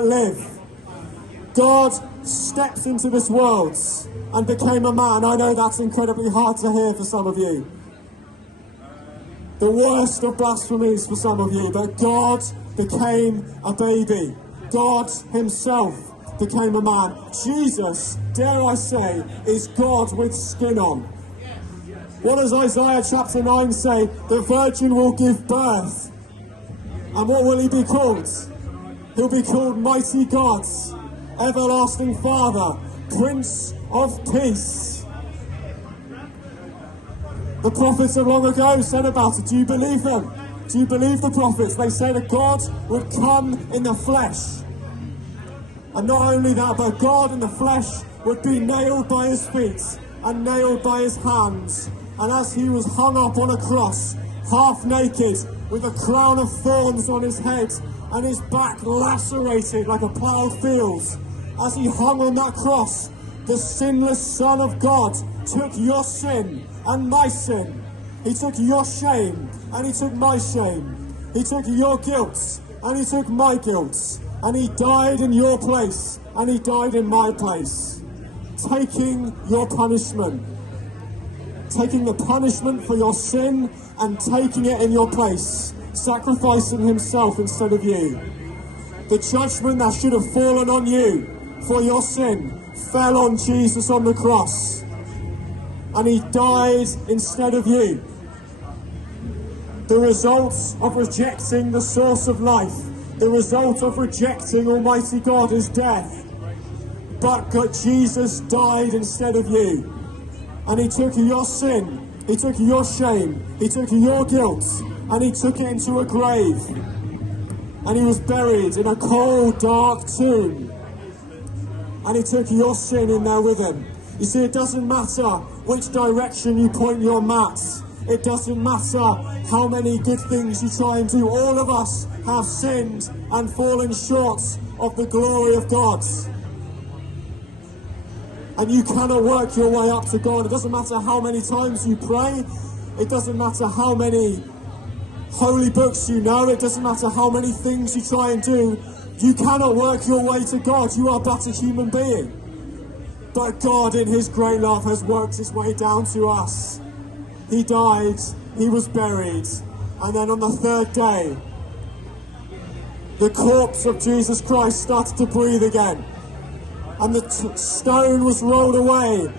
live. God stepped into this world and became a man. I know that's incredibly hard to hear for some of you. The worst of blasphemies for some of you, but God became a baby. God himself became a man. Jesus, dare I say, is God with skin on. What does Isaiah chapter 9 say? The virgin will give birth. And what will he be called? He'll be called Mighty God, Everlasting Father, Prince of Peace. The prophets of long ago said about it. Do you believe them? Do you believe the prophets? They said that God would come in the flesh. And not only that, but God in the flesh would be nailed by his feet and nailed by his hands. And as he was hung up on a cross, half naked, with a crown of thorns on his head, and his back lacerated like a ploughed field, as he hung on that cross, the sinless Son of God took your sin and my sin. He took your shame and he took my shame. He took your guilt and he took my guilt. And he died in your place and he died in my place, taking your punishment. Taking the punishment for your sin and taking it in your place, sacrificing himself instead of you. The judgment that should have fallen on you for your sin fell on Jesus on the cross, and he died instead of you. The result of rejecting the source of life, the result of rejecting Almighty God is death. But God, Jesus died instead of you. And he took your sin, he took your shame, he took your guilt, and he took it into a grave. And he was buried in a cold, dark tomb. And he took your sin in there with him. You see, it doesn't matter which direction you point your mat. It doesn't matter how many good things you try and do. All of us have sinned and fallen short of the glory of God. And you cannot work your way up to God. It doesn't matter how many times you pray. It doesn't matter how many holy books you know. It doesn't matter how many things you try and do. You cannot work your way to God. You are but a human being. But God, in his great love, has worked his way down to us. He died, he was buried, and then on the third day, the corpse of Jesus Christ started to breathe again. And the stone was rolled away,